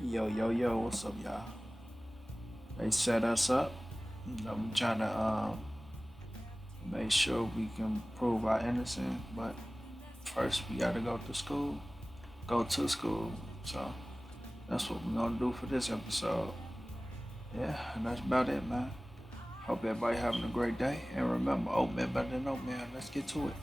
Yo, what's up, y'all? They set us up. I'm trying to make sure we can prove our innocence, but first we gotta go to school. So that's what we're gonna do for this episode. Yeah, and that's about it, man. Hope everybody having a great day. And remember, oatmeal better than oatmeal. Let's get to it.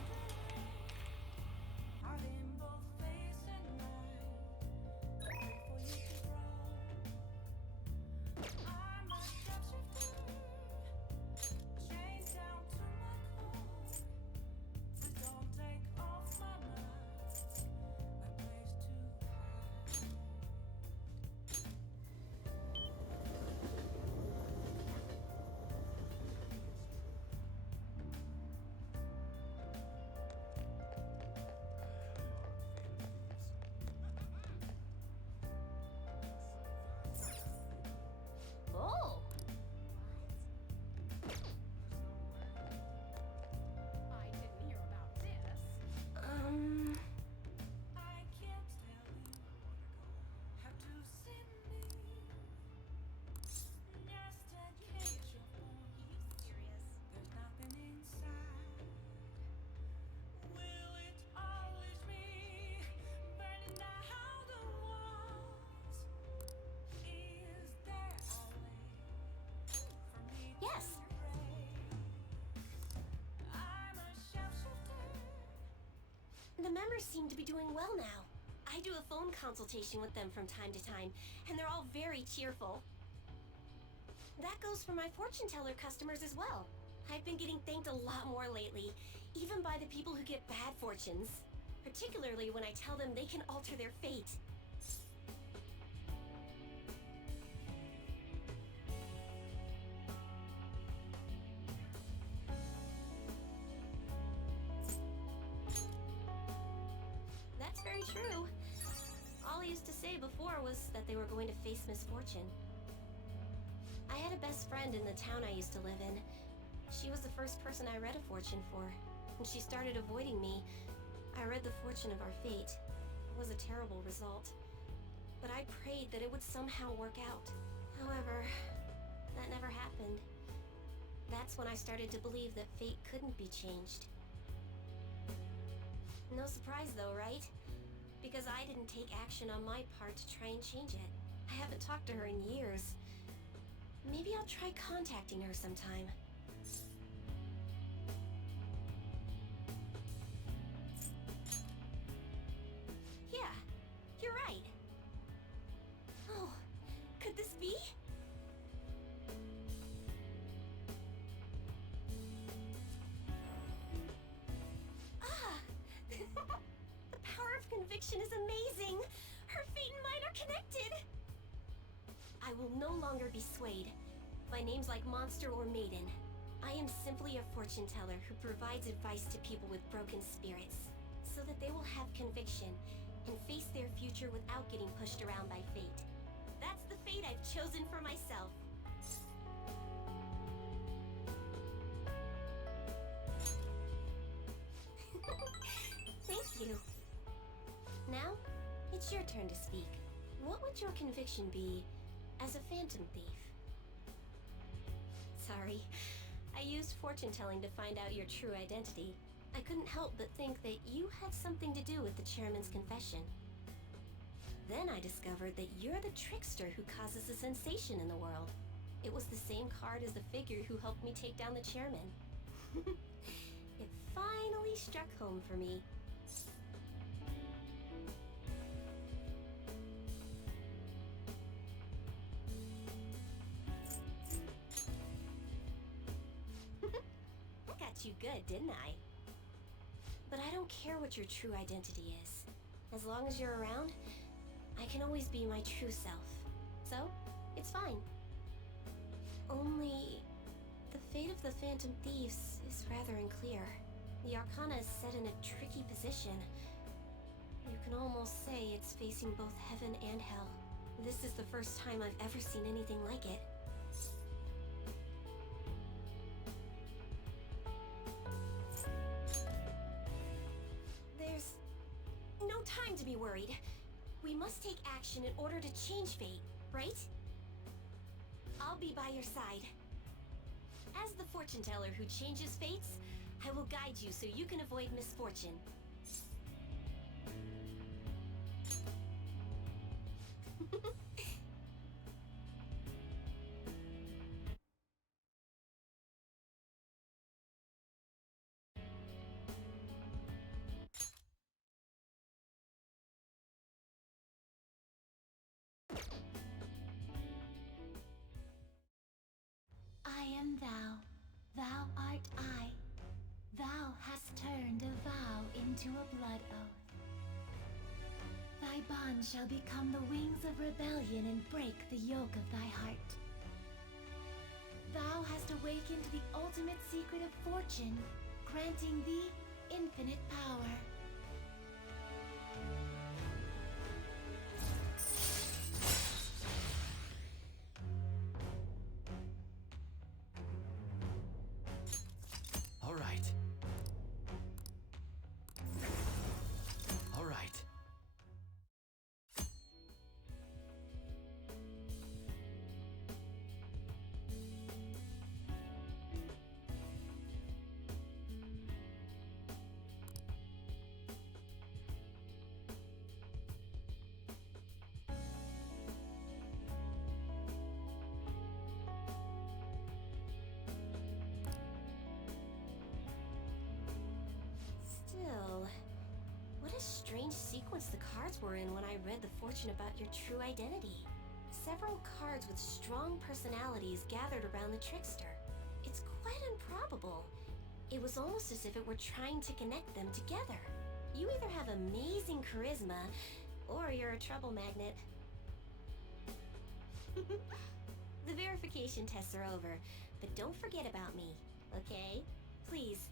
Oh! I didn't hear about this. Yes. The members seem to be doing well now. I do a phone consultation with them from time to time, and they're all very cheerful. That goes for my fortune teller customers as well. I've been getting thanked a lot more lately, even by the people who get bad fortunes. Particularly when I tell them they can alter their fate. That's very true. All I used to say before was that they were going to face misfortune. I had a best friend in the town I used to live in. She was the first person I read a fortune for. When she started avoiding me, I read the fortune of our fate. It was a terrible result. But I prayed that it would somehow work out. However, that never happened. That's when I started to believe that fate couldn't be changed. No surprise though, right? Because I didn't take action on my part to try and change it. I haven't talked to her in years. Maybe I'll try contacting her sometime. Yeah, you're right. Oh, could this be? Ah! The power of conviction is amazing! Her fate and mine are connected! I will no longer be swayed by names like monster or maiden. I am simply a fortune teller who provides advice to people with broken spirits, so that they will have conviction and face their future without getting pushed around by fate. That's the fate I've chosen for myself. Thank you. Now, it's your turn to speak. What would your conviction be as a phantom thief? Sorry, I used fortune telling to find out your true identity. I couldn't help but think that you had something to do with the chairman's confession. Then I discovered that you're the trickster who causes a sensation in the world. It was the same card as the figure who helped me take down the chairman. It finally struck home for me. I got you good, didn't I? But I don't care what your true identity is. As long as you're around, I can always be my true self. So, it's fine. Only, the fate of the Phantom Thieves is rather unclear. The Arcana is set in a tricky position. You can almost say it's facing both heaven and hell. This is the first time I've ever seen anything like it. There's no time to be worried. We must take action in order to change fate, right? I'll be by your side. As the fortune teller who changes fates, I will guide you so you can avoid misfortune. I am thou, thou art I. Thou hast turned a vow into a blood oath. Thy bond shall become the wings of rebellion and break the yoke of thy heart. Thou hast awakened the ultimate secret of fortune, granting thee infinite power. All right. All right. Still, what a strange sequence the cards were in when I read the fortune about your true identity. Several cards with strong personalities gathered around the trickster. It's quite improbable. It was almost as if it were trying to connect them together. You either have amazing charisma, or you're a trouble magnet. The verification tests are over, but don't forget about me, okay? Please,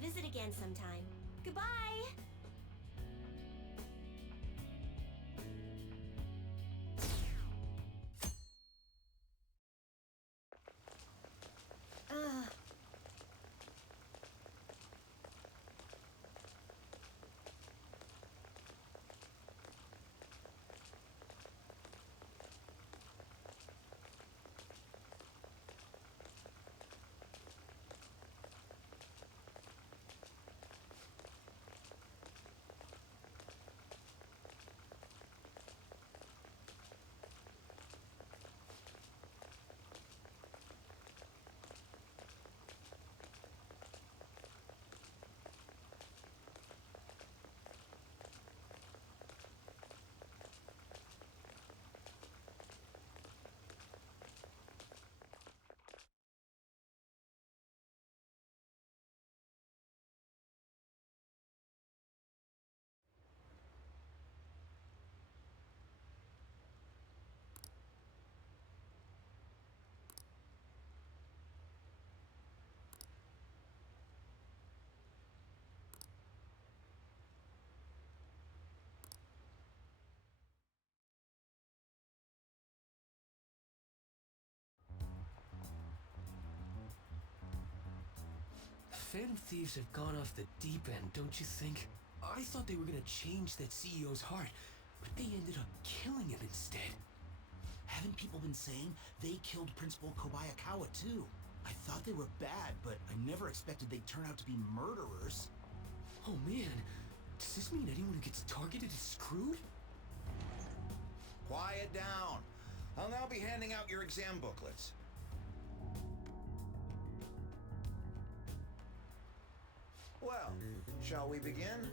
visit again sometime. Goodbye! Ugh. Phantom Thieves have gone off the deep end, don't you think? I thought they were gonna change that CEO's heart, but they ended up killing him instead. Haven't people been saying they killed Principal Kobayakawa too? I thought they were bad, but I never expected they'd turn out to be murderers. Oh man, does this mean anyone who gets targeted is screwed? Quiet down. I'll now be handing out your exam booklets. Well, shall we begin?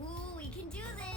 Ooh, we can do this!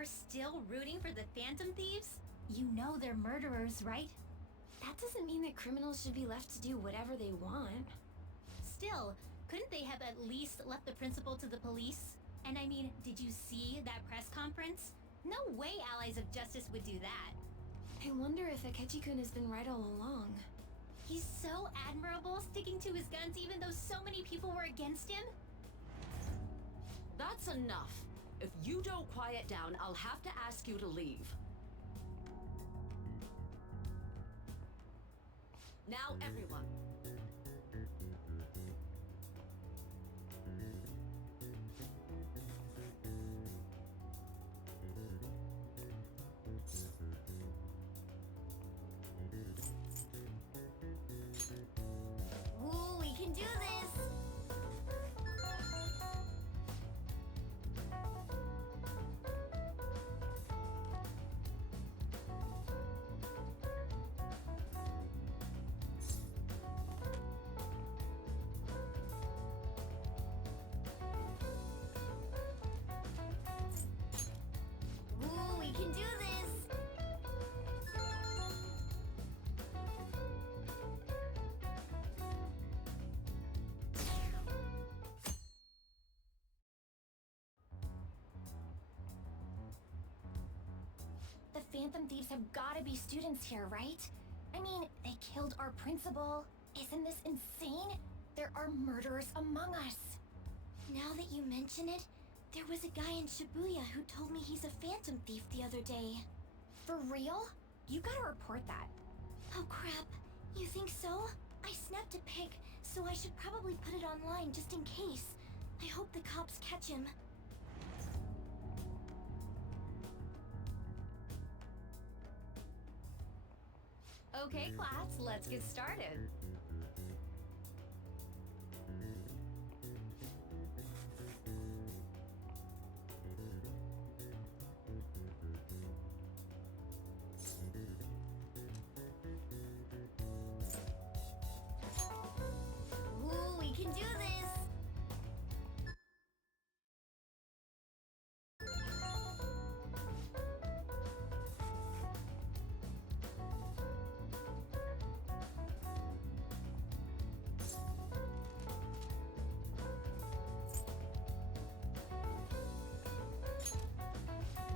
you're still rooting for the Phantom Thieves? You know they're murderers, right? That doesn't mean that criminals should be left to do whatever they want. Still, couldn't they have at least left the principal to the police? And I mean, did you see that press conference? No way Allies of Justice would do that. I wonder if Akechi-kun has been right all along. He's so admirable, sticking to his guns even though so many people were against him. That's enough. If you don't quiet down, I'll have to ask you to leave. Now, everyone. Ooh, we can do this! Ooh, we can do this! The Phantom Thieves have gotta be students here, right? I mean, they killed our principal. Isn't this insane? There are murderers among us. Now that you mention it, there was a guy in Shibuya who told me he's a Phantom Thief the other day. For real? You gotta report that. Oh crap, you think so? I snapped a pic, so I should probably put it online just in case. I hope the cops catch him. Okay, class, let's get started. Ooh, we can do this!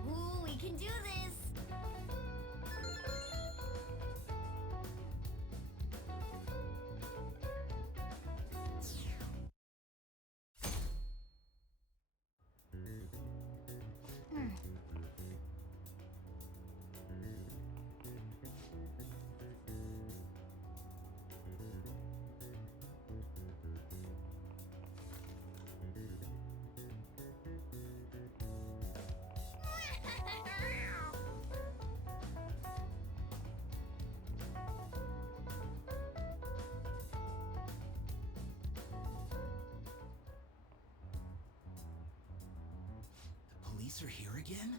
Ooh, we can do this! The police are here again?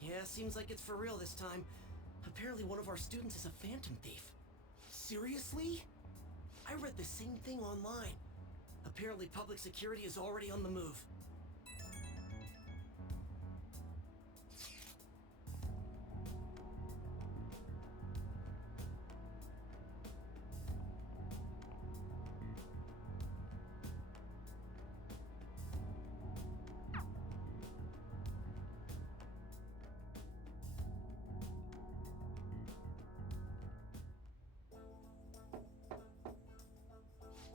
Yeah, seems like it's for real this time. Apparently one of our students is a Phantom Thief. Seriously? I read the same thing online. Apparently public security is already on the move.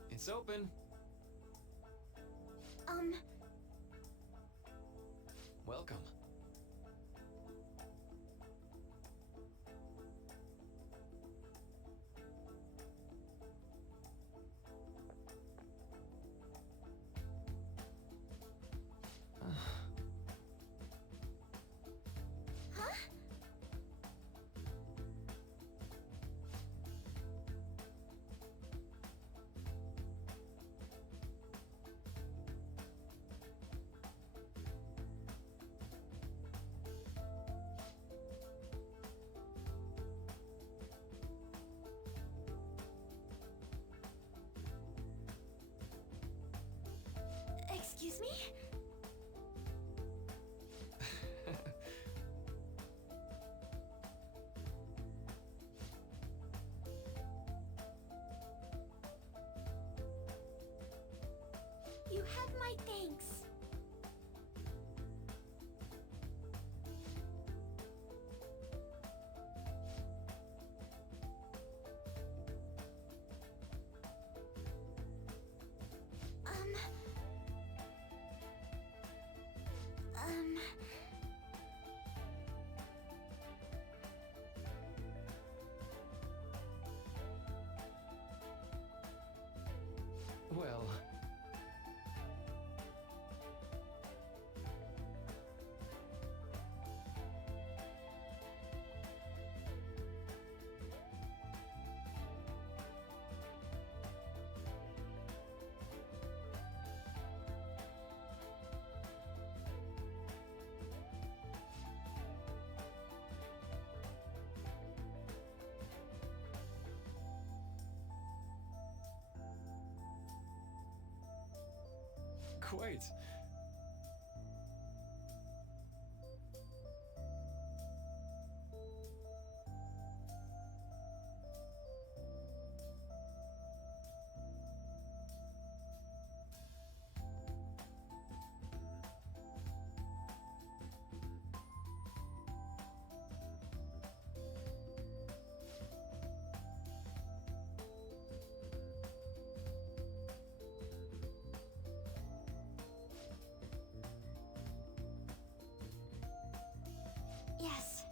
It's open. Welcome. wait. Yes.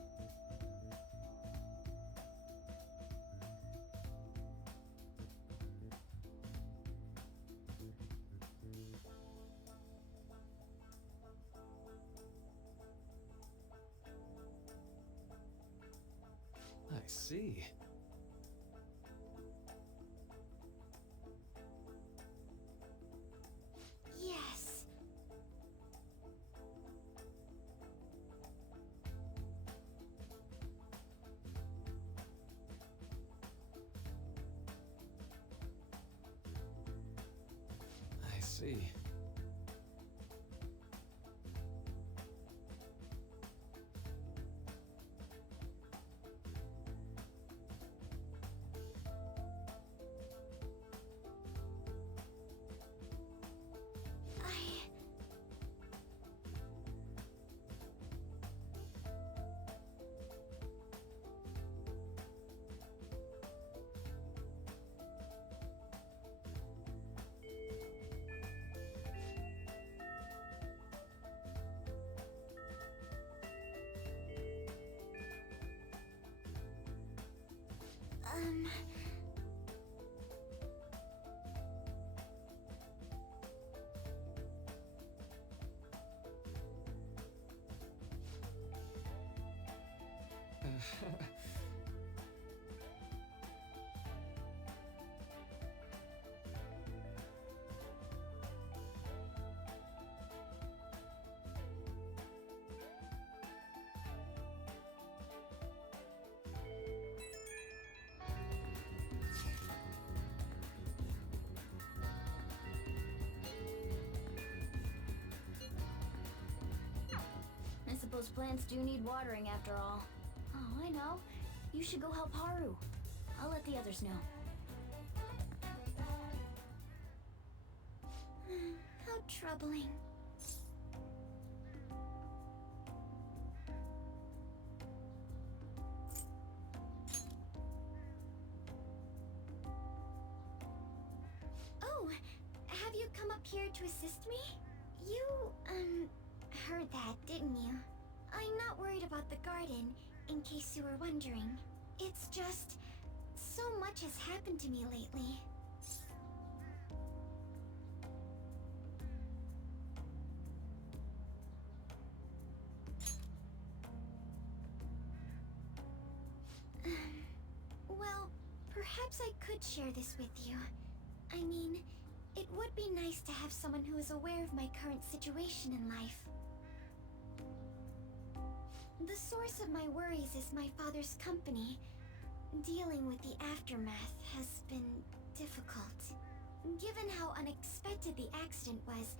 I see. Yes. I see. I... Um... I suppose plants do need watering after all. Oh, I know. You should go help Haru. I'll let the others know. How troubling. Oh, have you come up here to assist me? You, heard that, didn't you? I'm not worried about the garden, in case you were wondering. It's just, so much has happened to me lately. Well, perhaps I could share this with you. I mean, it would be nice to have someone who is aware of my current situation in life. The source of my worries is my father's company. Dealing with the aftermath has been difficult. Given how unexpected the accident was,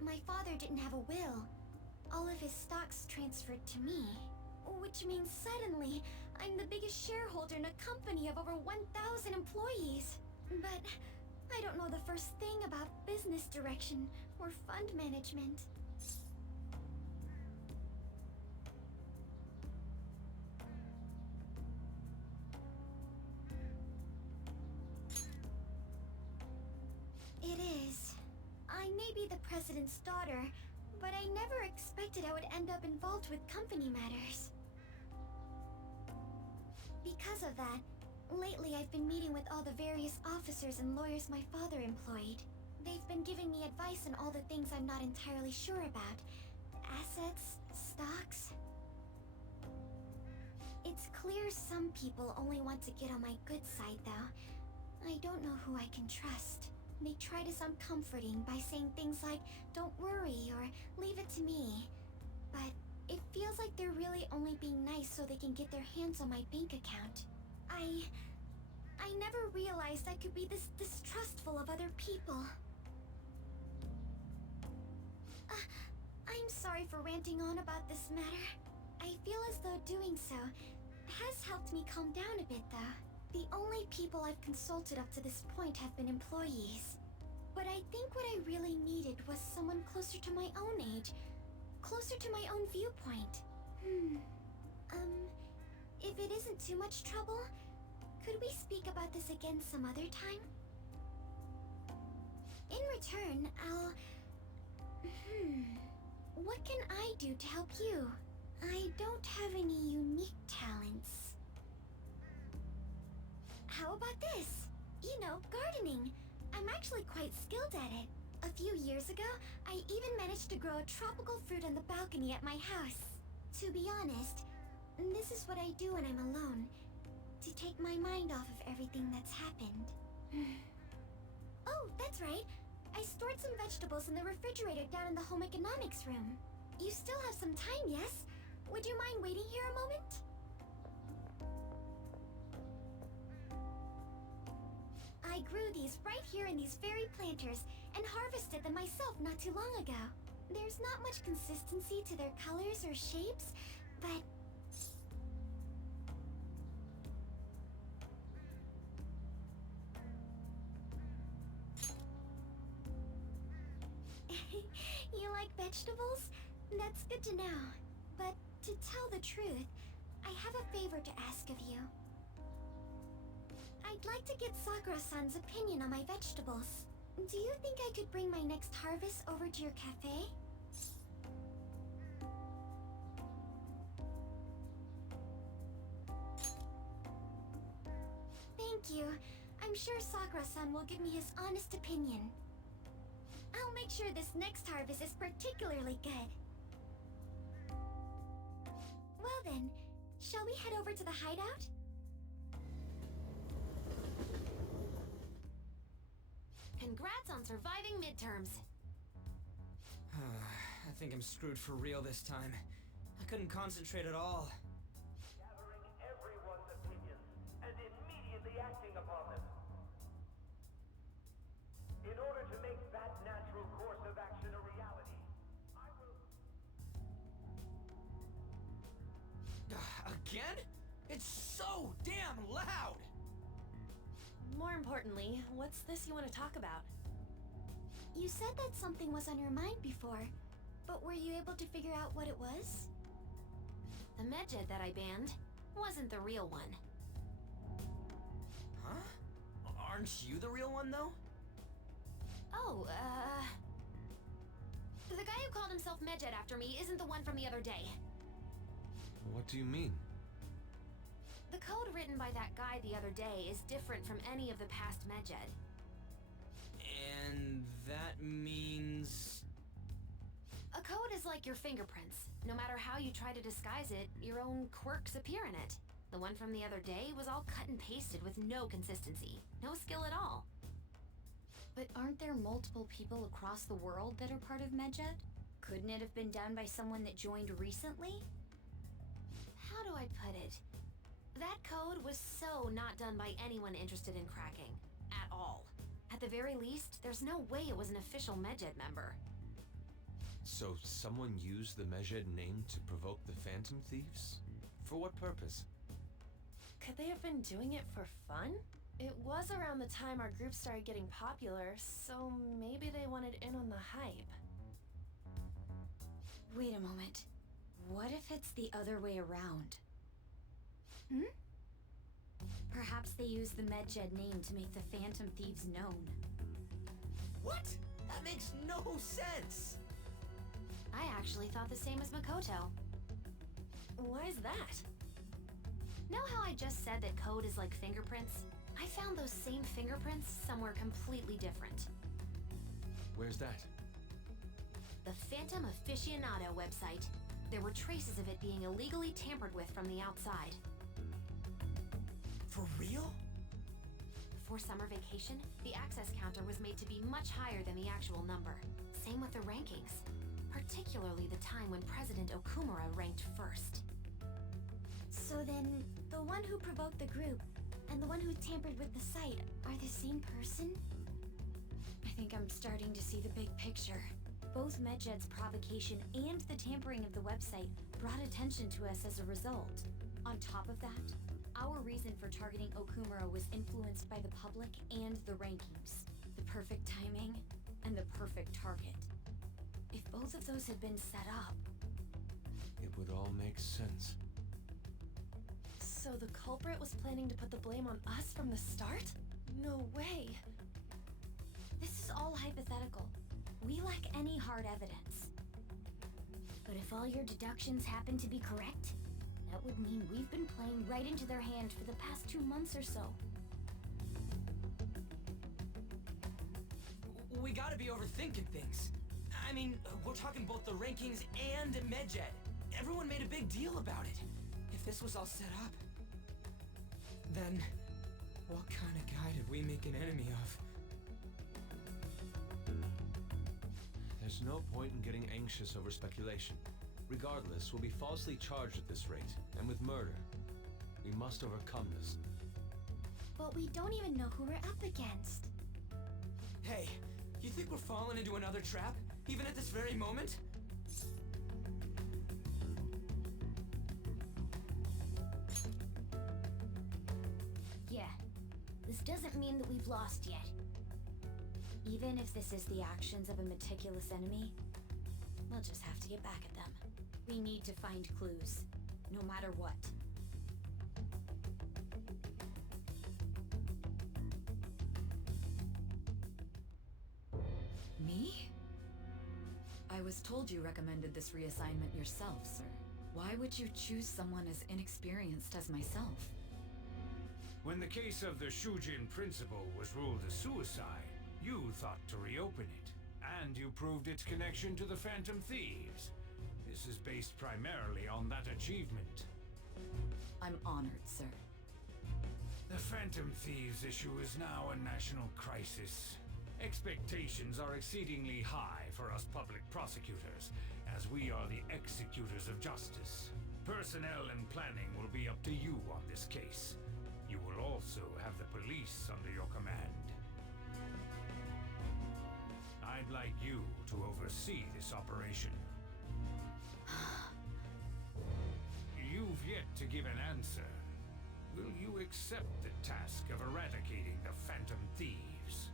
my father didn't have a will. All of his stocks transferred to me. Which means suddenly, I'm the biggest shareholder in a company of over 1,000 employees. But I don't know the first thing about business direction or fund management. It is. I may be the president's daughter, but I never expected I would end up involved with company matters. Because of that, lately I've been meeting with all the various officers and lawyers my father employed. They've been giving me advice on all the things I'm not entirely sure about. Assets, stocks. It's clear some people only want to get on my good side, though. I don't know who I can trust. They try to sound comforting by saying things like, "Don't worry," or "Leave it to me." But it feels like they're really only being nice so they can get their hands on my bank account. I never realized I could be this distrustful of other people. I'm sorry for ranting on about this matter. I feel as though doing so has helped me calm down a bit, though. The only people I've consulted up to this point have been employees. But I think what I really needed was someone closer to my own age, closer to my own viewpoint. If it isn't too much trouble, could we speak about this again some other time? In return, I'll... What can I do to help you? I don't have any unique talents. How about this? You know, gardening. I'm actually quite skilled at it. A few years ago, I even managed to grow a tropical fruit on the balcony at my house. To be honest, this is what I do when I'm alone, to take my mind off of everything that's happened. Oh, that's right. I stored some vegetables in the refrigerator down in the home economics room. You still have some time, yes? Would you mind waiting here a moment? I grew these right here in these very planters and harvested them myself not too long ago. There's not much consistency to their colors or shapes, but... You like vegetables? That's good to know. But to tell the truth, I have a favor to ask of you. I'd like to get Sakura-san's opinion on my vegetables. Do you think I could bring my next harvest over to your cafe? Thank you. I'm sure Sakura-san will give me his honest opinion. I'll make sure this next harvest is particularly good. Well then, shall we head over to the hideout? Congrats on surviving midterms. I think I'm screwed for real this time. I couldn't concentrate at all. Gathering everyone's opinions and immediately acting upon them. In order to make that natural course of action a reality, I will... Again? It's so damn loud! More importantly, what's this you want to talk about? You said that something was on your mind before, but were you able to figure out what it was? The Medjed that I banned wasn't the real one. Huh? Aren't you the real one, though? Oh, the guy who called himself Medjed after me isn't the one from the other day. What do you mean? The code written by that guy the other day is different from any of the past Medjed. And that means... A code is like your fingerprints. No matter how you try to disguise it, your own quirks appear in it. The one from the other day was all cut and pasted with no consistency. No skill at all. But aren't there multiple people across the world that are part of Medjed? Couldn't it have been done by someone that joined recently? How do I put it? That code was so not done by anyone interested in cracking. At all. At the very least, there's no way it was an official Medjed member. So someone used the Medjed name to provoke the Phantom Thieves? For what purpose? Could they have been doing it for fun? It was around the time our group started getting popular, so maybe they wanted in on the hype. Wait a moment. What if it's the other way around? Perhaps they used the Medjed name to make the Phantom Thieves known. What? That makes no sense! I actually thought the same as Makoto. Why is that? Know how I just said that code is like fingerprints? I found those same fingerprints somewhere completely different. Where's that? The Phantom Aficionado website. There were traces of it being illegally tampered with from the outside. For real? Before summer vacation, the access counter was made to be much higher than the actual number. Same with the rankings. Particularly the time when President Okumura ranked first. So then, the one who provoked the group and the one who tampered with the site are the same person? I think I'm starting to see the big picture. Both Medjed's provocation and the tampering of the website brought attention to us as a result. On top of that, our reason for targeting Okumura was influenced by the public and the rankings. The perfect timing and the perfect target. If both of those had been set up... It would all make sense. So the culprit was planning to put the blame on us from the start? No way. This is all hypothetical. We lack any hard evidence. But if all your deductions happen to be correct, that would mean we've been playing right into their hand for the past 2 months or so. We gotta be overthinking things. I mean, we're talking both the rankings and Medjed. Everyone made a big deal about it. If this was all set up, then what kind of guy did we make an enemy of? There's no point in getting anxious over speculation. Regardless, we'll be falsely charged at this rate, and with murder. We must overcome this. But we don't even know who we're up against. Hey, you think we're falling into another trap, even at this very moment? Yeah, this doesn't mean that we've lost yet. Even if this is the actions of a meticulous enemy, we'll just have to get back at them. We need to find clues, no matter what. Me? I was told you recommended this reassignment yourself, sir. Why would you choose someone as inexperienced as myself? When the case of the Shujin principal was ruled a suicide, you thought to reopen it, and you proved its connection to the Phantom Thieves. This is based primarily on that achievement. I'm honored, sir. The Phantom Thieves issue is now a national crisis. Expectations are exceedingly high for us public prosecutors, as we are the executors of justice. Personnel and planning will be up to you on this case. You will also have the police under your command. I'd like you to oversee this operation. You've yet to give an answer. Will you accept the task of eradicating the Phantom Thieves?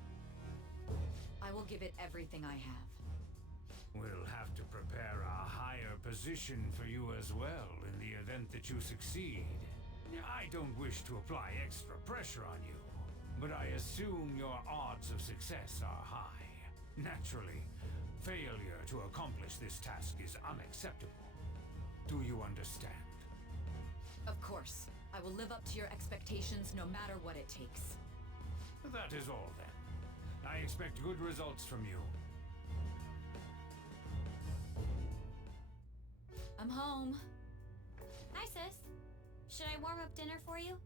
I will give it everything I have. We'll have to prepare a higher position for you as well in the event that you succeed. I don't wish to apply extra pressure on you, but I assume your odds of success are high. Naturally, failure to accomplish this task is unacceptable. Do you understand? Of course. I will live up to your expectations no matter what it takes. That is all then. I expect good results from you. I'm home. Hi, sis. Should I warm up dinner for you?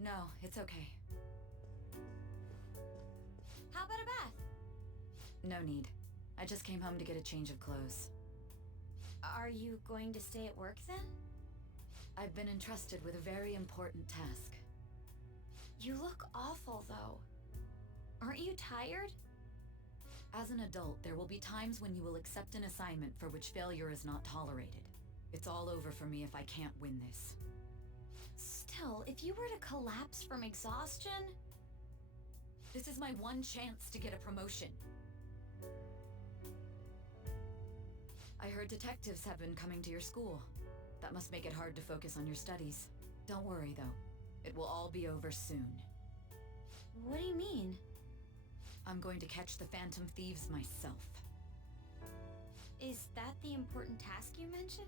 No, it's okay. How about a bath? No need. I just came home to get a change of clothes. Are you going to stay at work then? I've been entrusted with a very important task. You look awful, though. Aren't you tired? As an adult, there will be times when you will accept an assignment for which failure is not tolerated. It's all over for me if I can't win this. Still, if you were to collapse from exhaustion... This is my one chance to get a promotion. I heard detectives have been coming to your school. That must make it hard to focus on your studies. Don't worry, though. It will all be over soon. What do you mean? I'm going to catch the Phantom Thieves myself. Is that the important task you mentioned?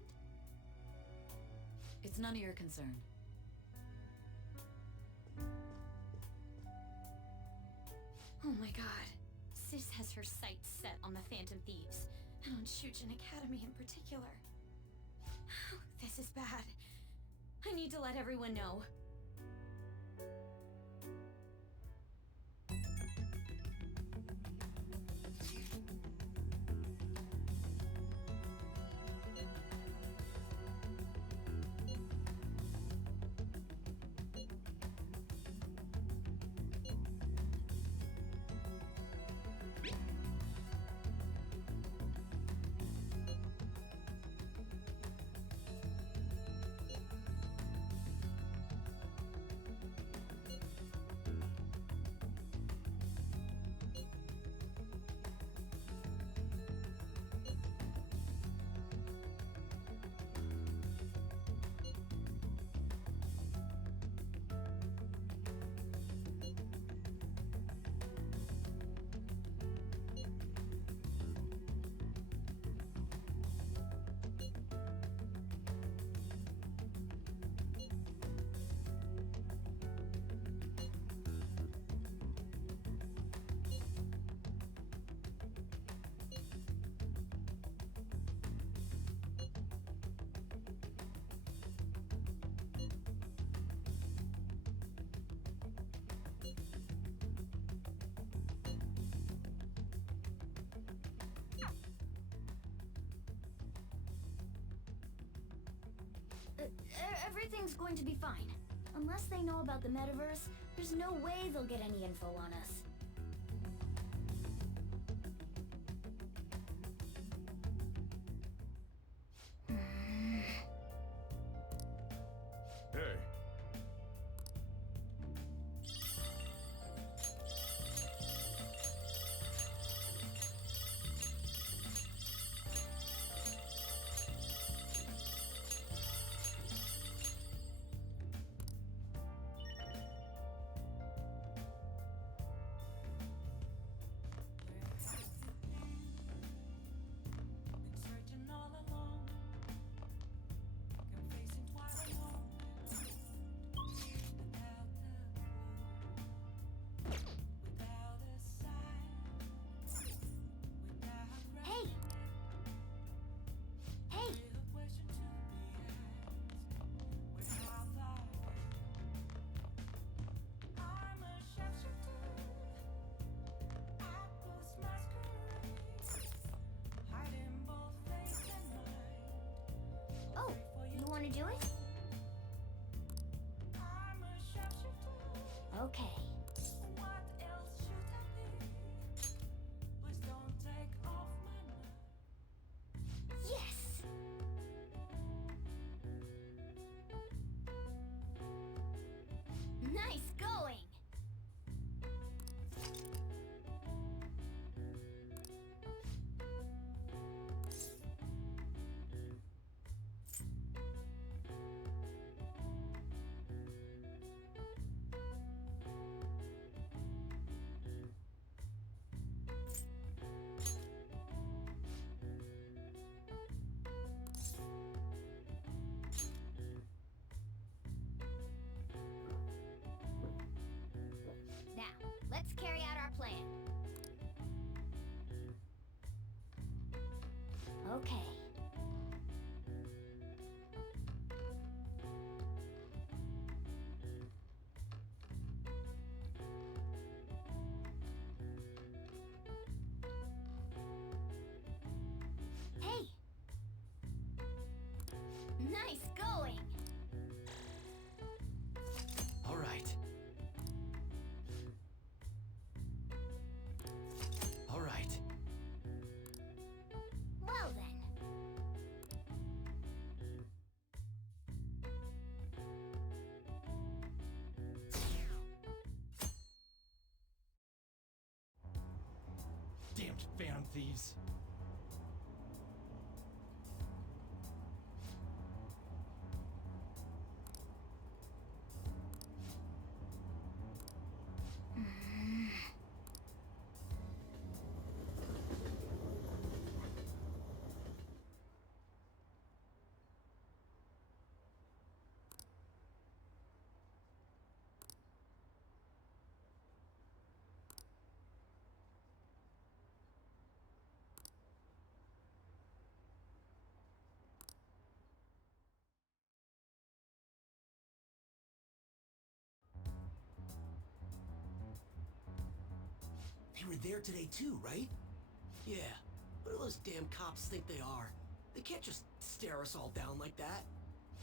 It's none of your concern. Oh my god. Sis has her sights set on the Phantom Thieves, and on Shujin Academy in particular. This is bad. I need to let everyone know. Everything's going to be fine. Unless they know about the metaverse, there's no way they'll get any info on us. Hey. Hey! Hey! Oh, you want to do it? Okay. Yes! Nice going! Now, let's carry out our plan. Okay. Hey! Nice going! All right. All right. Well then. Damned phantom thieves. They were there today too, right? Yeah. What do those damn cops think they are? They can't just stare us all down like that.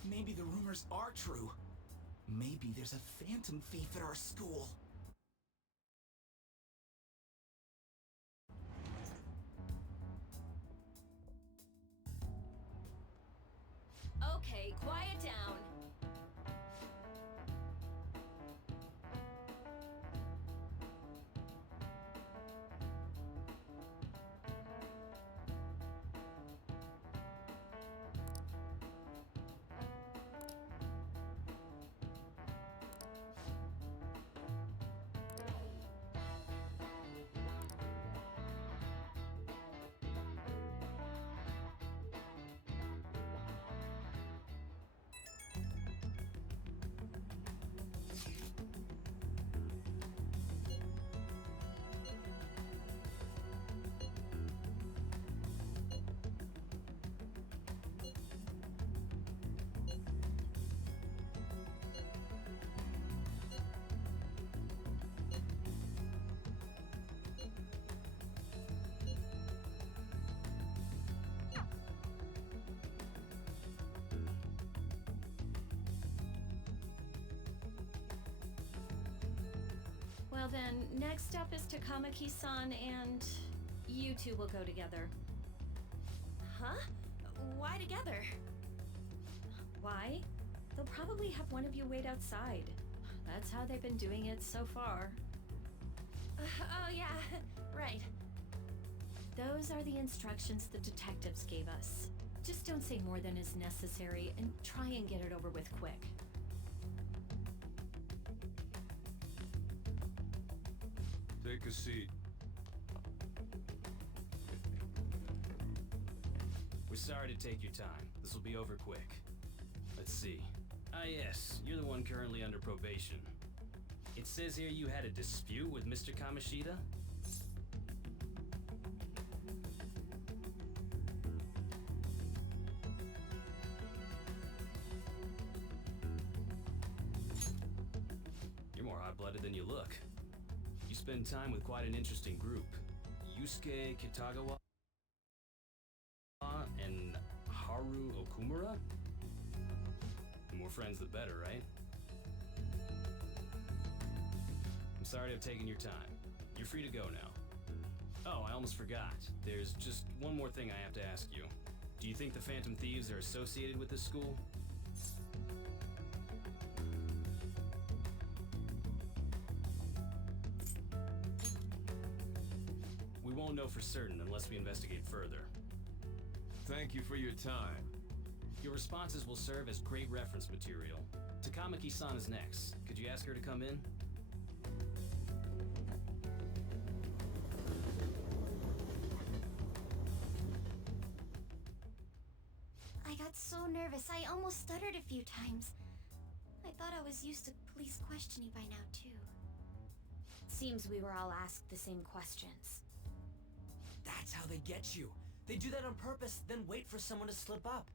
Maybe the rumors are true. Maybe there's a phantom thief at our school. Okay, quiet down. Now then, next up is Takamaki-san and you two will go together. Huh? Why together? Why? They'll probably have one of you wait outside. That's how they've been doing it so far. Oh yeah, right. Those are the instructions the detectives gave us. Just don't say more than is necessary and try and get it over with quick. Take a seat. We're sorry to take your time. This will be over quick. Let's see. Ah yes, you're the one currently under probation. It says here you had a dispute with Mr. Kamoshida? You're more hot-blooded than you look. You spend time with quite an interesting group. Yusuke Kitagawa and Haru Okumura? The more friends, the better, right? I'm sorry to have taken your time. You're free to go now. Oh, I almost forgot. There's just one more thing I have to ask you. Do you think the Phantom Thieves are associated with this school? We won't know for certain unless we investigate further. Thank you for your time. Your responses will serve as great reference material. Takamaki-san is next. Could you ask her to come in? I got so nervous, I almost stuttered a few times. I thought I was used to police questioning by now, too. Seems we were all asked the same questions. That's how they get you. They do that on purpose, then wait for someone to slip up.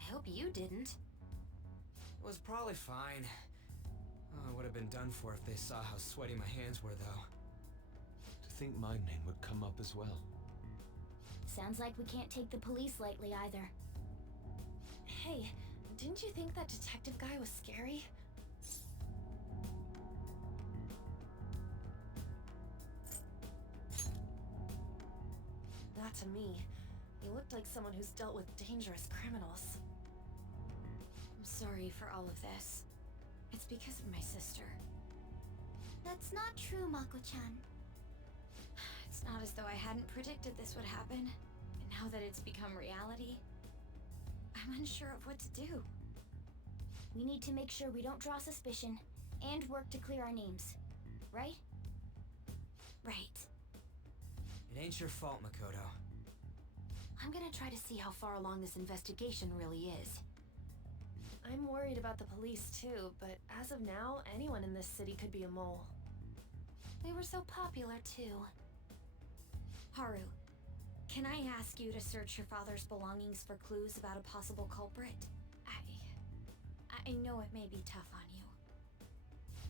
I hope you didn't. It was probably fine. Oh, I would have been done for if they saw how sweaty my hands were, though. To think my name would come up as well. Sounds like we can't take the police lightly either. Hey, didn't you think that detective guy was scary? Not to me. He looked like someone who's dealt with dangerous criminals. I'm sorry for all of this. It's because of my sister. That's not true, Mako-chan. It's not as though I hadn't predicted this would happen. And now that it's become reality, I'm unsure of what to do. We need to make sure we don't draw suspicion and work to clear our names. Right? Right. It ain't your fault, Makoto. I'm gonna try to see how far along this investigation really is. I'm worried about the police too, but as of now, anyone in this city could be a mole. They were so popular too. Haru, can I ask you to search your father's belongings for clues about a possible culprit? I know it may be tough on you.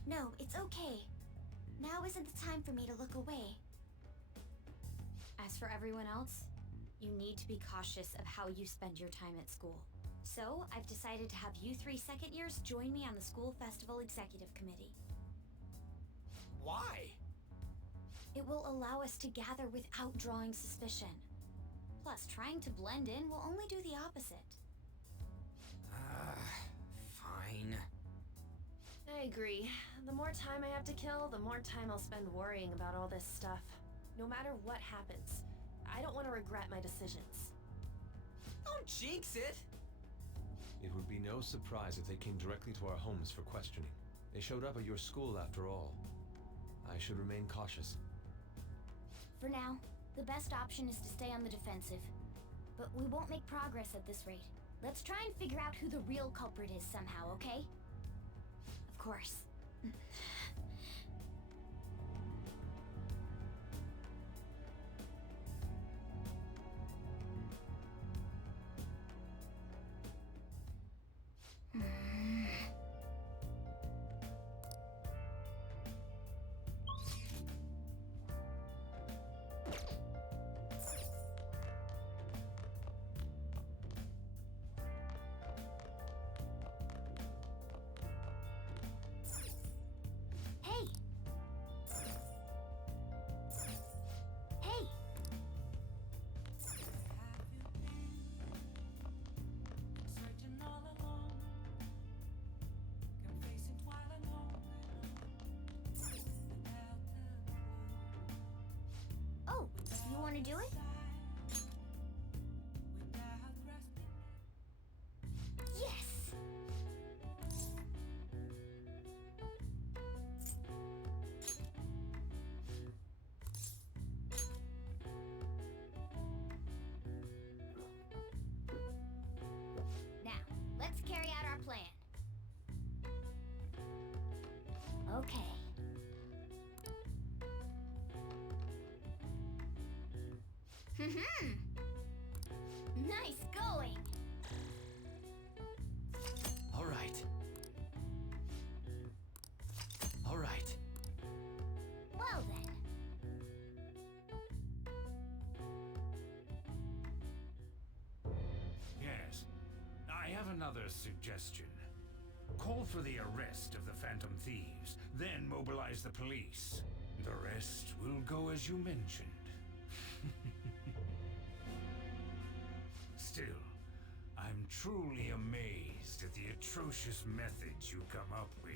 No, it's okay. Now isn't the time for me to look away. As for everyone else, you need to be cautious of how you spend your time at school. So, I've decided to have you 3 second years join me on the school festival executive committee. Why? It will allow us to gather without drawing suspicion. Plus, trying to blend in will only do the opposite. Fine. I agree. The more time I have to kill, the more time I'll spend worrying about all this stuff. No matter what happens, I don't want to regret my decisions. Don't jinx it! It would be no surprise if they came directly to our homes for questioning. They showed up at your school after all. I should remain cautious. For now, the best option is to stay on the defensive. But we won't make progress at this rate. Let's try and figure out who the real culprit is somehow, okay? Of course. wanna do it? Yes! Now, let's carry out our plan. Okay. Nice going! All right. All right. Well then. Yes. I have another suggestion. Call for the arrest of the Phantom Thieves, then mobilize the police. The rest will go as you mentioned. Still, I'm truly amazed at the atrocious methods you come up with.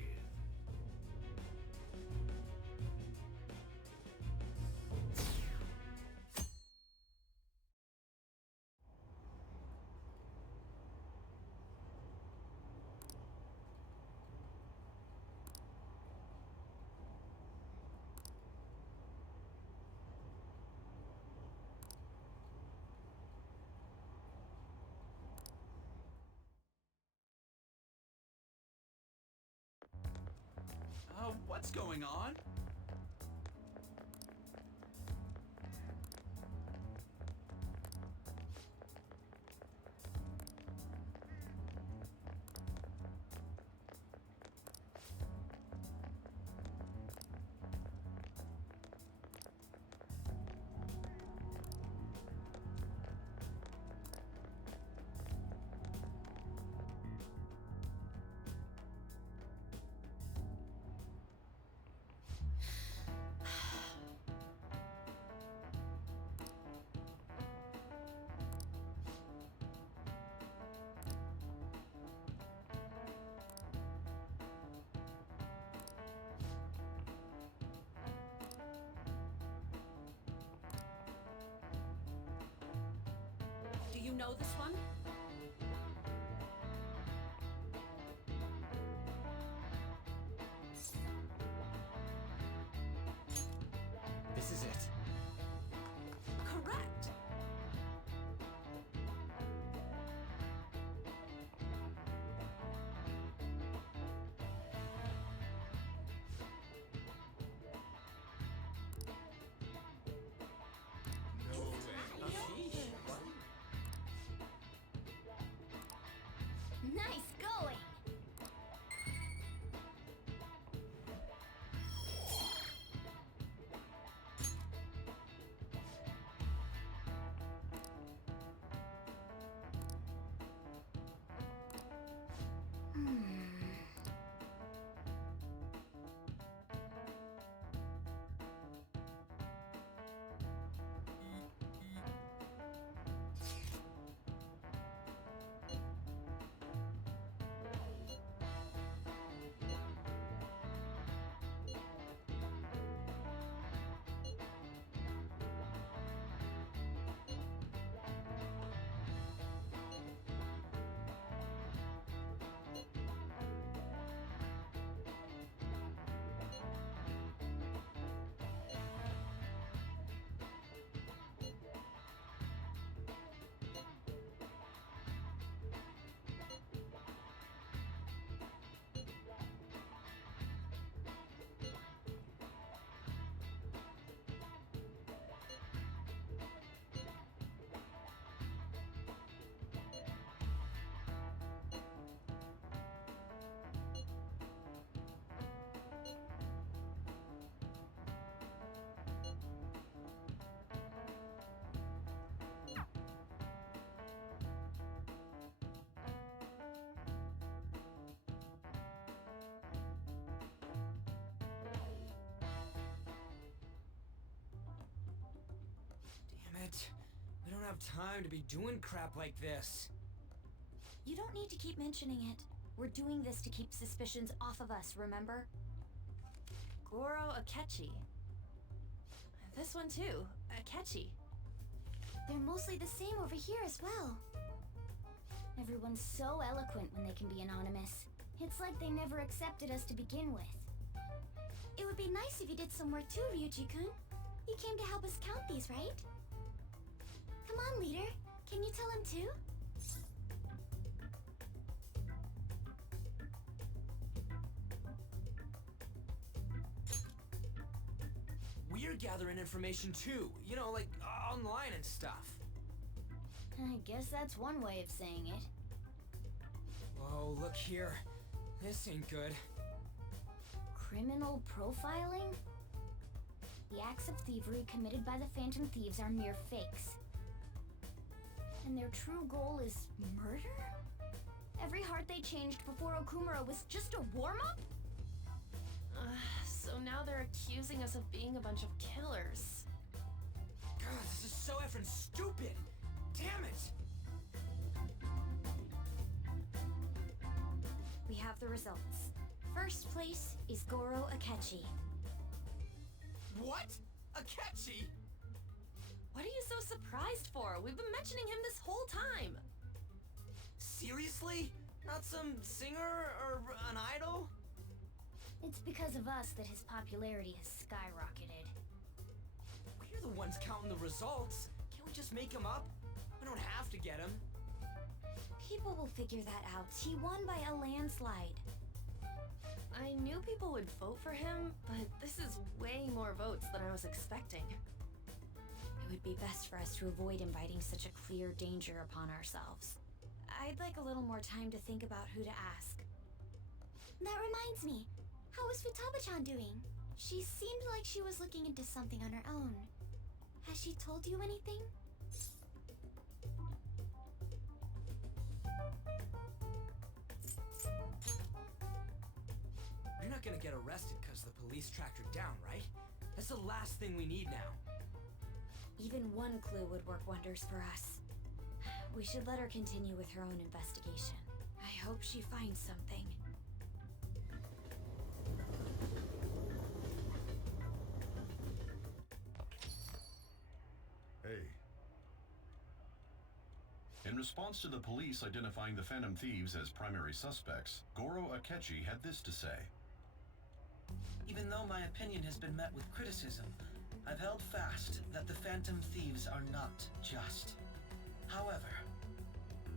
What's going on? Do you know this one? This is it. Correct. Nice going! Damn it. We don't have time to be doing crap like this. You don't need to keep mentioning it. We're doing this to keep suspicions off of us, remember? Goro Akechi. This one too, Akechi. They're mostly the same over here as well. Everyone's so eloquent when they can be anonymous. It's like they never accepted us to begin with. It would be nice if you did some work too, Ryuji-kun. You came to help us count these, right? Come on, leader. Can you tell him too? We're gathering information too, you know, like online and stuff. I guess that's one way of saying it. Whoa, look here. This ain't good. Criminal profiling? The acts of thievery committed by the Phantom Thieves are mere fakes. And their true goal is murder? Every heart they changed before Okumura was just a warm-up? So now they're accusing us of being a bunch of killers. God, this is so effing stupid! Damn it! We have the results. First place is Goro Akechi. What? Akechi? What are you so surprised for? We've been mentioning him this whole time. Seriously? Not some singer or an idol? It's because of us that his popularity has skyrocketed. We're the ones counting the results. Can't we just make him up? We don't have to get him. People will figure that out. He won by a landslide. I knew people would vote for him, but this is way more votes than I was expecting. It would be best for us to avoid inviting such a clear danger upon ourselves. I'd like a little more time to think about who to ask. That reminds me. How is Futaba-chan doing? She seemed like she was looking into something on her own. Has she told you anything? You're not gonna get arrested because the police tracked her down, right? That's the last thing we need now. Even one clue would work wonders for us. We should let her continue with her own investigation. I hope she finds something. Hey. In response to the police identifying the Phantom Thieves as primary suspects, Goro Akechi had this to say. Even though my opinion has been met with criticism, I've held fast that the Phantom Thieves are not just. However,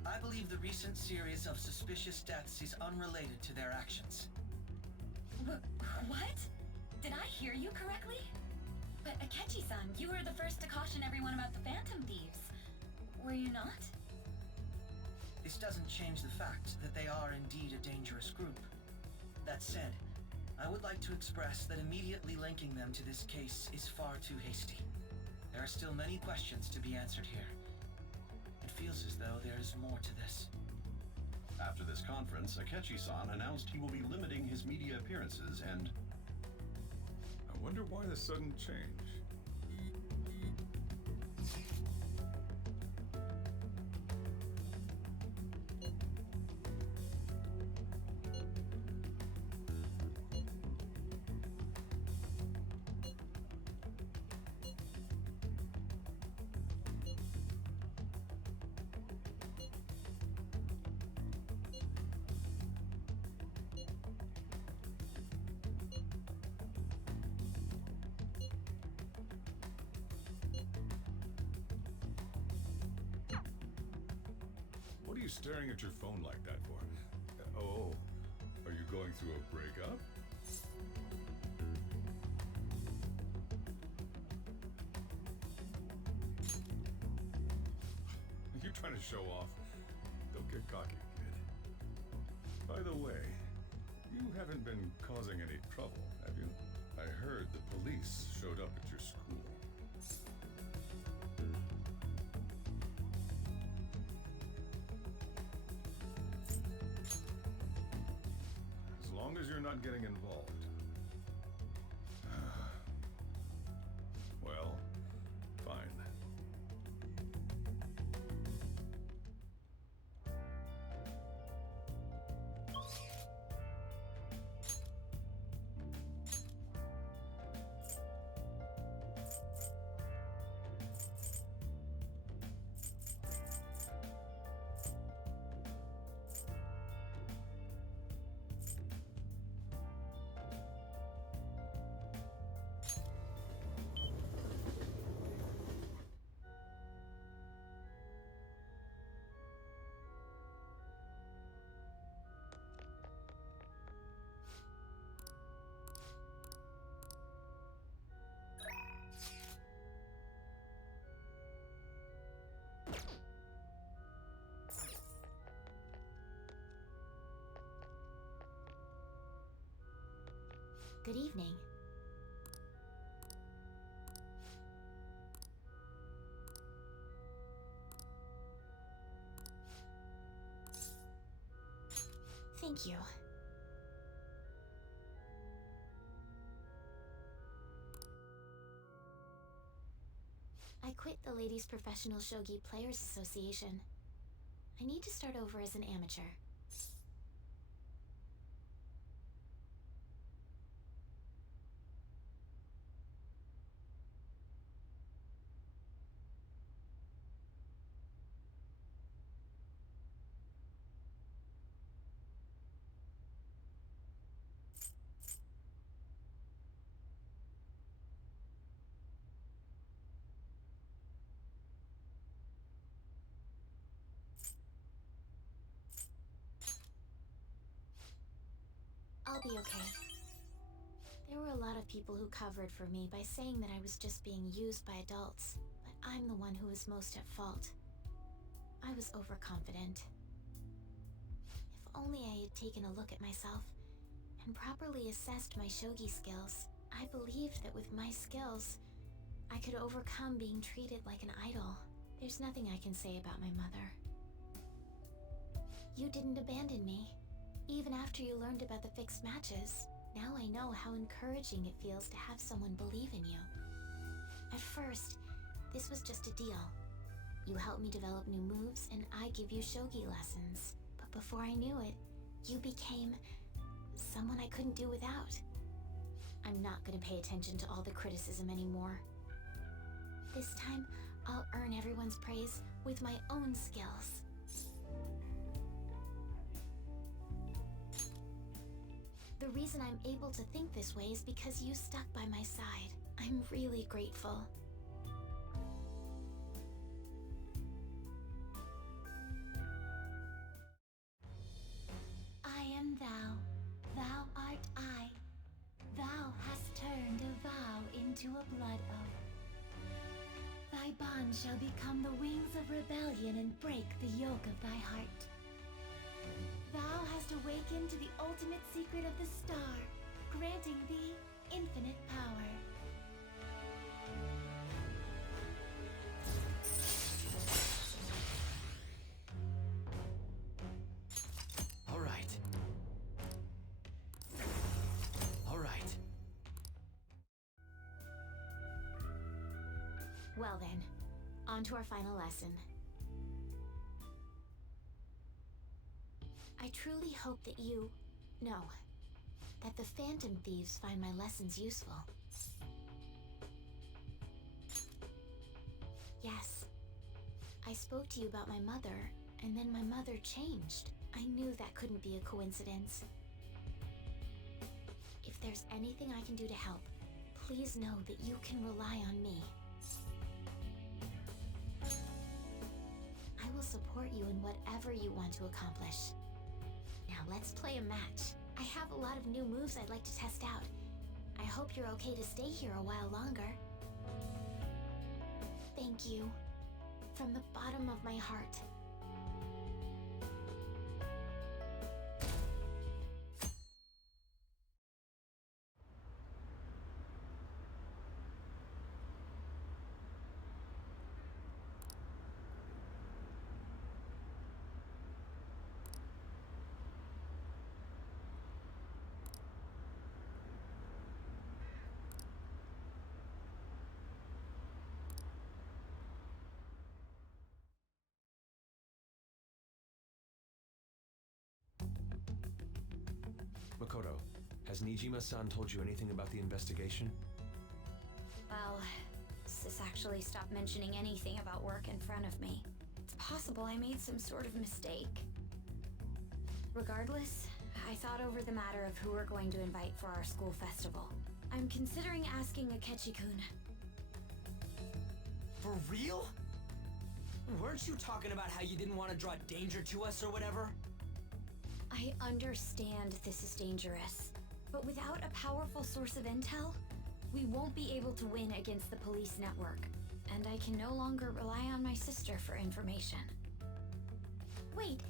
I believe the recent series of suspicious deaths is unrelated to their actions. What? Did I hear you correctly? But Akechi-san, you were the first to caution everyone about the Phantom Thieves. Were you not? This doesn't change the fact that they are indeed a dangerous group. That said, I would like to express that immediately linking them to this case is far too hasty. There are still many questions to be answered here. It feels as though there is more to this. After this conference, Akechi-san announced he will be limiting his media appearances and... I wonder why the sudden change. What are you staring at your phone like that for? Oh, are you going through a breakup? You're trying to show off. Don't get cocky, kid. By the way, you haven't been causing any trouble, have you? I heard the police showed up at your school. As long as you're not getting involved. Well, fine. Good evening. Thank you. I quit the Ladies Professional Shogi Players Association. I need to start over as an amateur. I'll be okay. There were a lot of people who covered for me by saying that I was just being used by adults, but I'm the one who was most at fault. I was overconfident. If only I had taken a look at myself and properly assessed my shogi skills. I believed that with my skills, I could overcome being treated like an idol. There's nothing I can say about my mother. You didn't abandon me. Even after you learned about the fixed matches, now I know how encouraging it feels to have someone believe in you. At first, this was just a deal. You help me develop new moves, and I give you shogi lessons. But before I knew it, you became someone I couldn't do without. I'm not gonna pay attention to all the criticism anymore. This time, I'll earn everyone's praise with my own skills. The reason I'm able to think this way is because you stuck by my side. I'm really grateful. I am thou, thou art I. Thou hast turned a vow into a blood oath. Thy bond shall become the wings of rebellion and break the yoke of thy heart. Thou hast awakened to the ultimate secret of the star, granting thee infinite power. All right. All right. Well then, on to our final lesson. I truly hope that that the Phantom Thieves find my lessons useful. Yes, I spoke to you about my mother, and then my mother changed. I knew that couldn't be a coincidence. If there's anything I can do to help, please know that you can rely on me. I will support you in whatever you want to accomplish. Now let's play a match. I have a lot of new moves I'd like to test out. I hope you're okay to stay here a while longer. Thank you. From the bottom of my heart. Makoto, has Nijima-san told you anything about the investigation? Well, Sis actually stopped mentioning anything about work in front of me. It's possible I made some sort of mistake. Regardless, I thought over the matter of who we're going to invite for our school festival. I'm considering asking Akechi-kun. For real? Weren't you talking about how you didn't want to draw danger to us or whatever? I understand this is dangerous, but without a powerful source of intel, we won't be able to win against the police network, and I can no longer rely on my sister for information. Wait,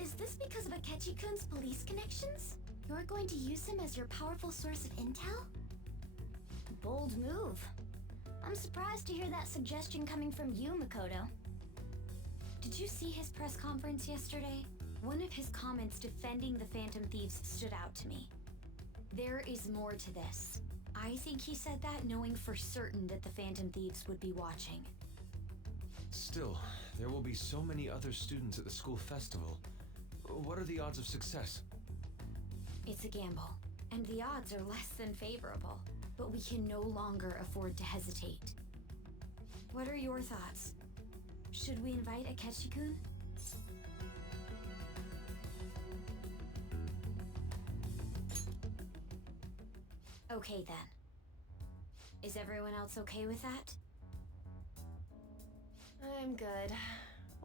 is this because of Akechi-kun's police connections? You're going to use him as your powerful source of intel? Bold move. I'm surprised to hear that suggestion coming from you, Makoto. Did you see his press conference yesterday? One of his comments defending the Phantom Thieves stood out to me. There is more to this. I think he said that knowing for certain that the Phantom Thieves would be watching. Still, there will be so many other students at the school festival. What are the odds of success? It's a gamble, and the odds are less than favorable, but we can no longer afford to hesitate. What are your thoughts? Should we invite Akechi-kun? Okay then. Is everyone else okay with that? I'm good.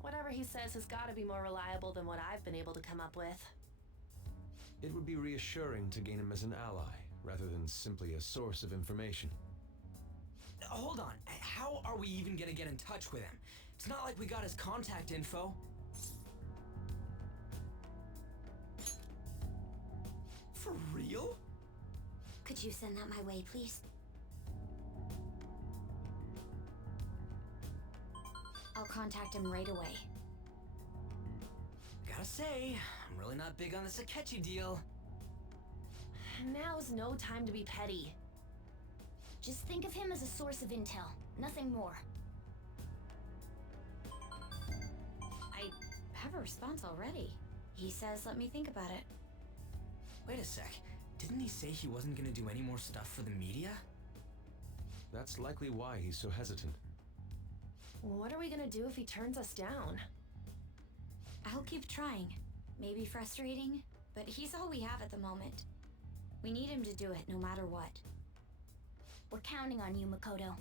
Whatever he says has got to be more reliable than what I've been able to come up with. It would be reassuring to gain him as an ally, rather than simply a source of information. Hold on, how are we even gonna get in touch with him? It's not like we got his contact info. For real? Could you send that my way, please? I'll contact him right away. Gotta say, I'm really not big on this Akechi deal. Now's no time to be petty. Just think of him as a source of intel, nothing more. I have a response already. He says let me think about it. Wait a sec. Didn't he say he wasn't gonna do any more stuff for the media? That's likely why he's so hesitant. What are we gonna do if he turns us down? I'll keep trying. Maybe frustrating, but he's all we have at the moment. We need him to do it no matter what. We're counting on you, Makoto.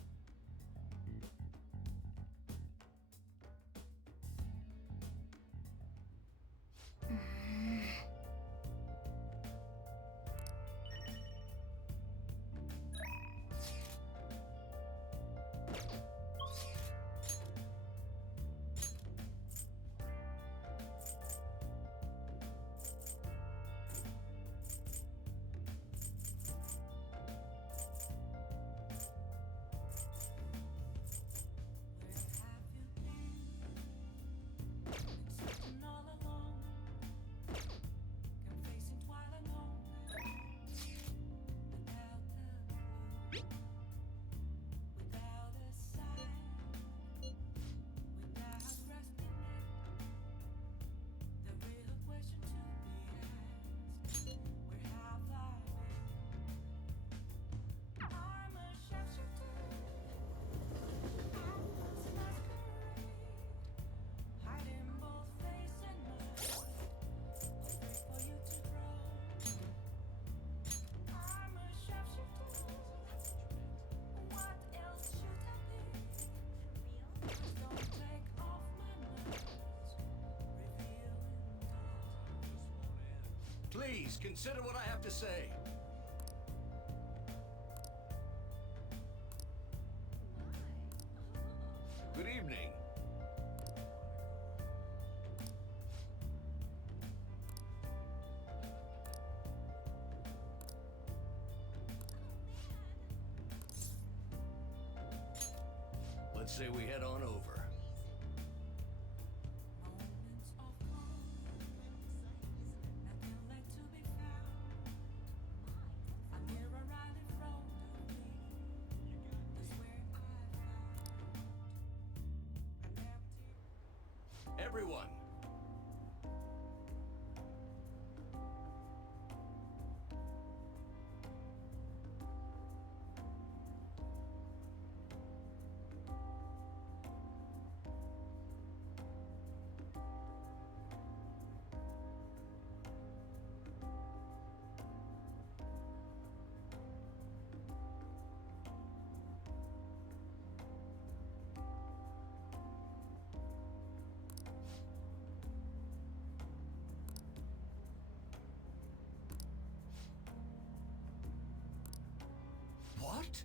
Please, consider what I have to say. Good evening. Let's say we head on over. Everyone. What?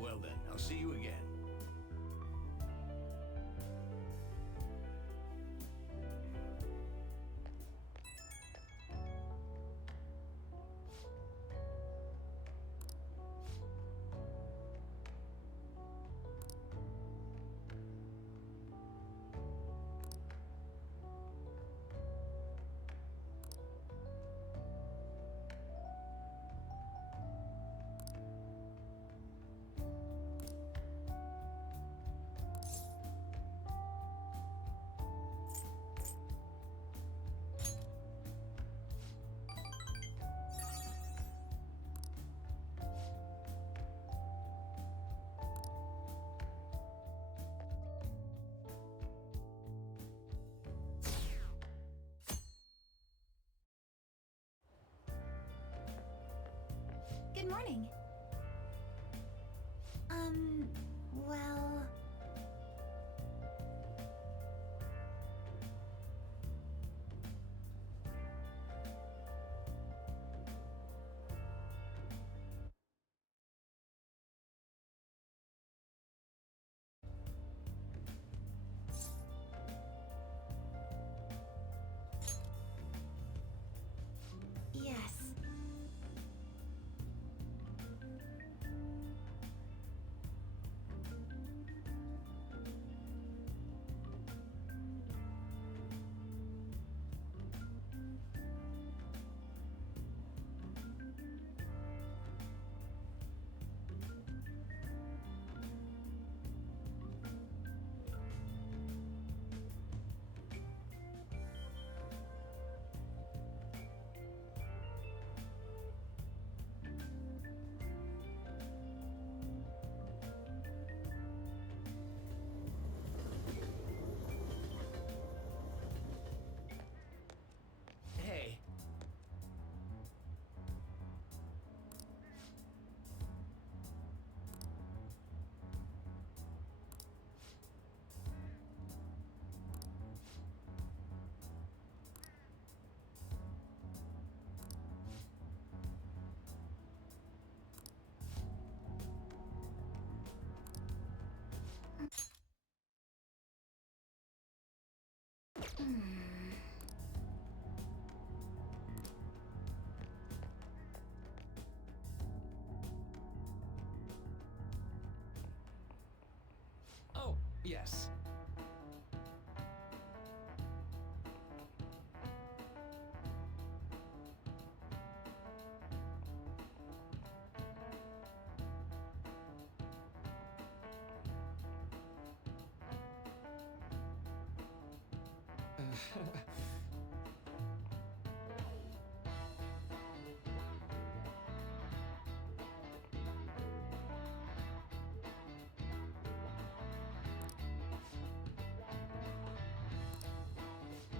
Well then, I'll see you again. Good morning. Well... Yes. Hey. Oh, yes.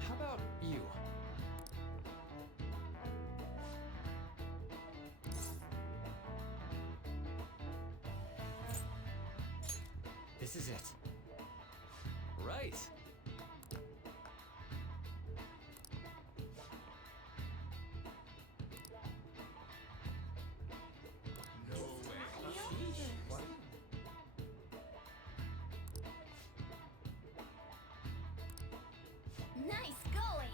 How about you? This is it. Right. Nice going!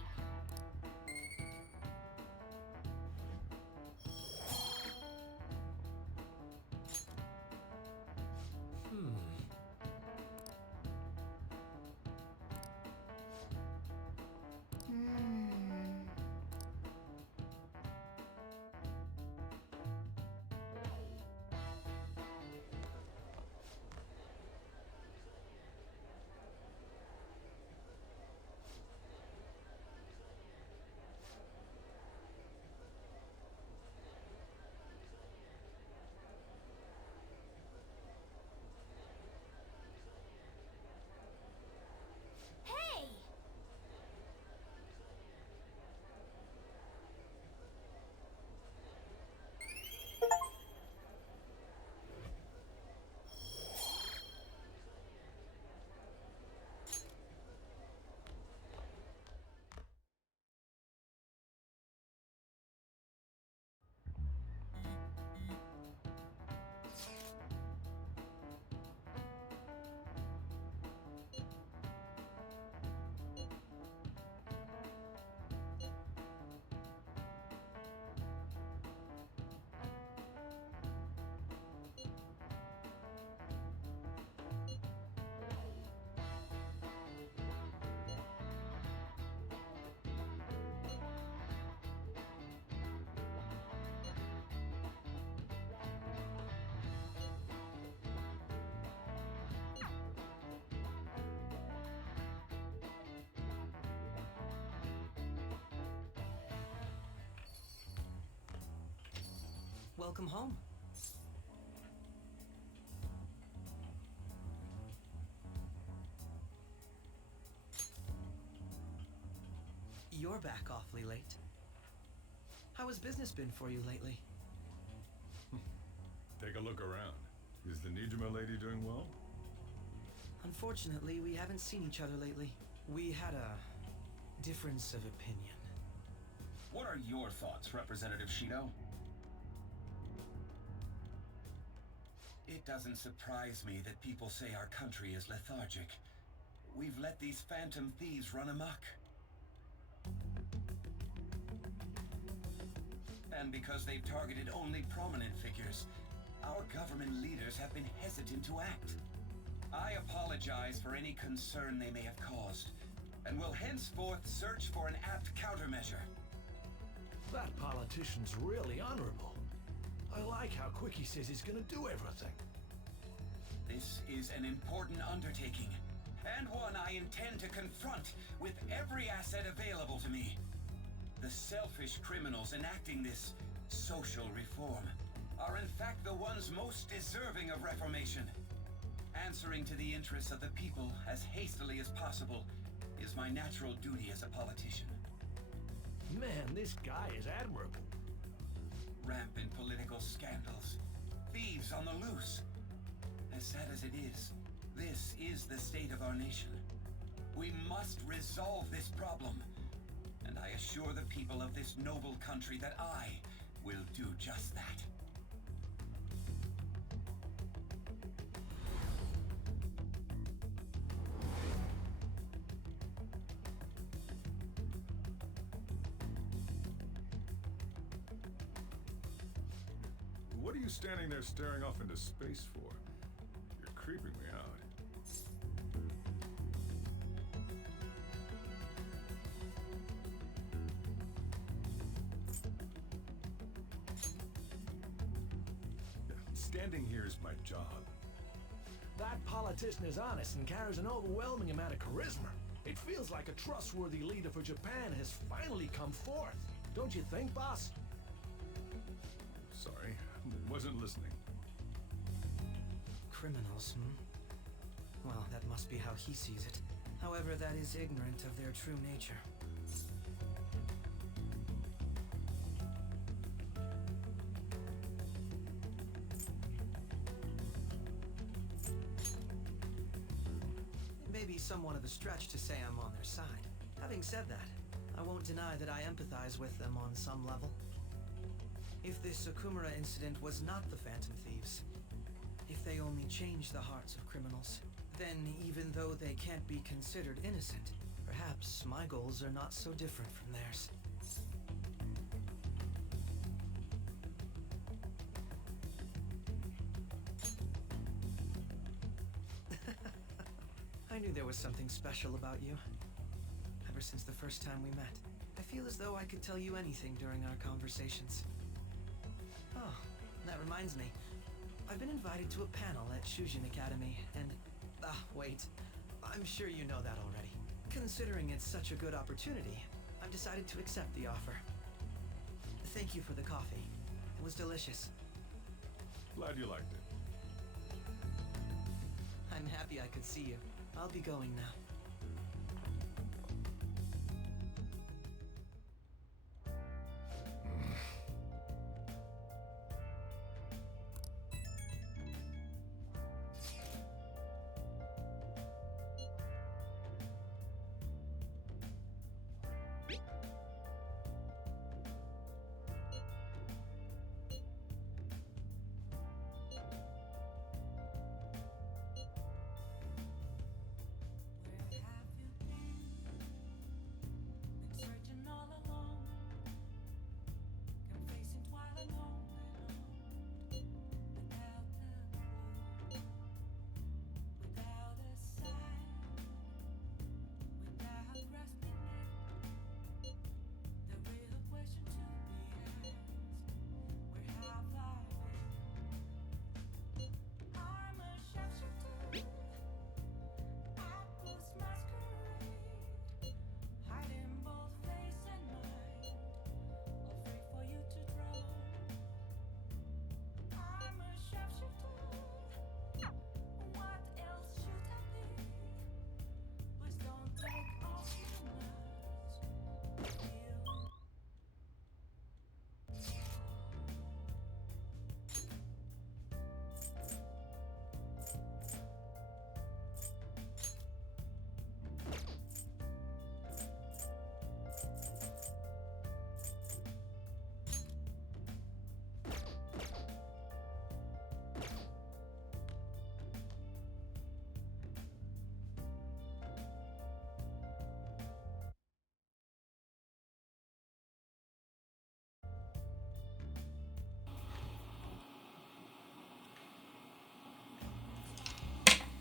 welcome home. You're back awfully late. How has business been for you lately? Take a look around. Is the Nijima lady doing well? Unfortunately, we haven't seen each other lately. We had a difference of opinion. What are your thoughts, Representative Shido? It doesn't surprise me that people say our country is lethargic. We've let these phantom thieves run amok. And because they've targeted only prominent figures, our government leaders have been hesitant to act. I apologize for any concern they may have caused, and will henceforth search for an apt countermeasure. That politician's really honorable. I like how quick he says he's gonna do everything. This is an important undertaking, and one I intend to confront with every asset available to me. The selfish criminals enacting this social reform are in fact the ones most deserving of reformation. Answering to the interests of the people as hastily as possible is my natural duty as a politician. Man, this guy is admirable. Rampant political scandals, thieves on the loose. As sad as it is, this is the state of our nation. We must resolve this problem, and I assure the people of this noble country that I will do just that. What are you standing there staring off into space for? You're creeping me out. Standing here is my job. That politician is honest and carries an overwhelming amount of charisma. It feels like a trustworthy leader for Japan has finally come forth. Don't you think, boss? Sorry, wasn't listening. Criminals, Well, that must be how he sees it. However, that is ignorant of their true nature. It may be somewhat of a stretch to say I'm on their side. Having said that, I won't deny that I empathize with them on some level. If this Okumura incident was not the Phantom Thieves, if they only changed the hearts of criminals, then even though they can't be considered innocent, perhaps my goals are not so different from theirs. I knew there was something special about you. Ever since the first time we met, I feel as though I could tell you anything during our conversations. Oh, that reminds me. I've been invited to a panel at Shujin Academy, and... wait. I'm sure you know that already. Considering it's such a good opportunity, I've decided to accept the offer. Thank you for the coffee. It was delicious. Glad you liked it. I'm happy I could see you. I'll be going now.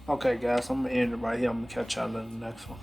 Okay, guys, I'm gonna end it right here. I'm gonna catch y'all in the next one.